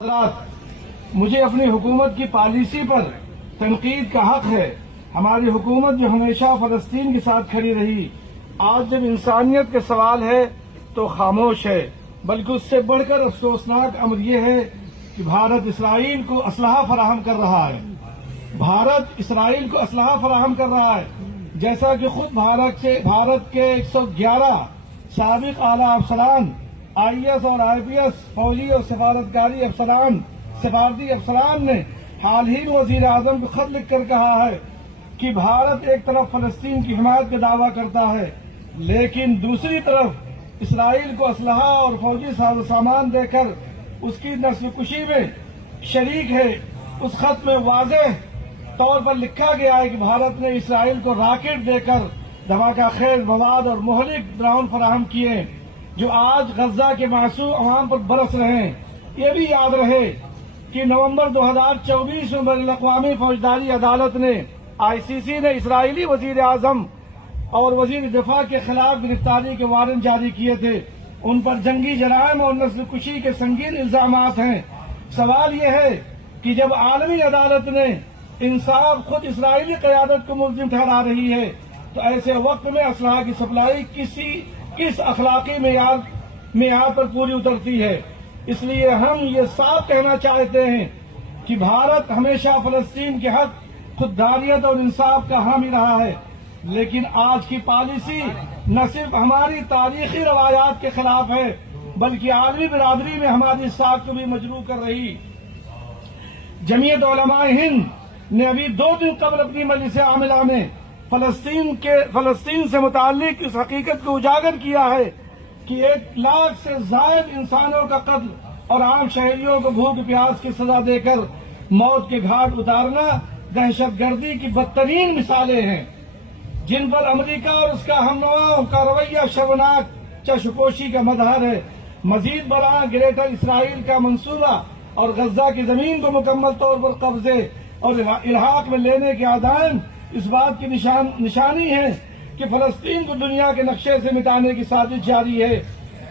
حضرات، مجھے اپنی حکومت کی پالیسی پر تنقید کا حق ہے۔ ہماری حکومت جو ہمیشہ فلسطین کے ساتھ کھڑی رہی، آج جب انسانیت کے سوال ہے تو خاموش ہے، بلکہ اس سے بڑھ کر افسوسناک امر یہ ہے کہ بھارت اسرائیل کو اسلحہ فراہم کر رہا ہے۔ بھارت اسرائیل کو اسلحہ فراہم کر رہا ہے، جیسا کہ خود بھارت کے 111 سابق اعلی افسران، آئی ایس اور آئی پی ایس، فوجی اور سفارتکاری افسران، سفارتی افسران نے حال ہی میں وزیر اعظم کو خط لکھ کر کہا ہے کہ بھارت ایک طرف فلسطین کی حمایت کا دعویٰ کرتا ہے، لیکن دوسری طرف اسرائیل کو اسلحہ اور فوجی ساز و سامان دے کر اس کی نسل کشی میں شریک ہے۔ اس خط میں واضح طور پر لکھا گیا ہے کہ بھارت نے اسرائیل کو راکٹ دے کر دھماکہ خیز مواد اور مہلک ڈرون فراہم کیے جو آج غزہ کے معصوم عوام پر برس رہے ہیں۔ یہ بھی یاد رہے کہ نومبر 2024 میں بین الاقوامی فوجداری عدالت نے ICC نے اسرائیلی وزیر اعظم اور وزیر دفاع کے خلاف گرفتاری کے وارنٹ جاری کیے تھے۔ ان پر جنگی جرائم اور نسل کشی کے سنگین الزامات ہیں۔ سوال یہ ہے کہ جب عالمی عدالت نے انصاف خود اسرائیلی قیادت کو ملزم ٹھہرا رہی ہے تو ایسے وقت میں اسلحہ کی سپلائی کس اخلاقی معیار پر پوری اترتی ہے؟ اس لیے ہم یہ صاف کہنا چاہتے ہیں کہ بھارت ہمیشہ فلسطین کے حق، خودداریت اور انصاف کا حامی رہا ہے، لیکن آج کی پالیسی نہ صرف ہماری تاریخی روایات کے خلاف ہے بلکہ عالمی برادری میں ہماری ساکھ کو بھی مجروح کر رہی۔ جمعیت علماء ہند نے ابھی 2 دن قبل اپنی مجلس عاملہ میں فلسطین سے متعلق اس حقیقت کو اجاگر کیا ہے کہ 1 لاکھ سے زائد انسانوں کا قتل اور عام شہریوں کو بھوک پیاس کی سزا دے کر موت کے گھاٹ اتارنا دہشت گردی کی بدترین مثالیں ہیں، جن پر امریکہ اور اس کا ہمنواؤں کا رویہ شرمناک چشمپوشی کا مظہر ہے۔ مزید برآں گریٹر اسرائیل کا منصوبہ اور غزہ کی زمین کو مکمل طور پر قبضے اور الحاق میں لینے کے عزائم اس بات کی نشانی ہے کہ فلسطین کو دنیا کے نقشے سے مٹانے کی سازش جاری ہے۔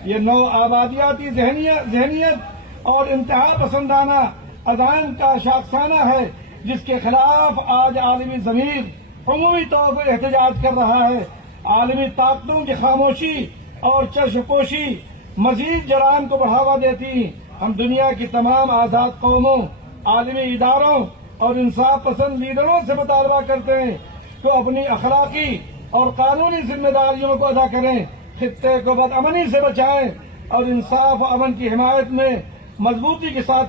یہ نو آبادیاتی ذہنیت اور انتہا پسندانہ عزائم کا شاخسانہ ہے جس کے خلاف آج عالمی ضمیر عمومی طور پر احتجاج کر رہا ہے۔ عالمی طاقتوں کی خاموشی اور چشمپوشی مزید جرائم کو بڑھاوا دیتی ہیں۔ ہم دنیا کی تمام آزاد قوموں، عالمی اداروں اور انصاف پسند لیڈروں سے مطالبہ کرتے ہیں کہ اپنی اخلاقی اور قانونی ذمہ داریوں کو ادا کریں، خطے کو بدامنی سے بچائیں اور انصاف و امن کی حمایت میں مضبوطی کے ساتھ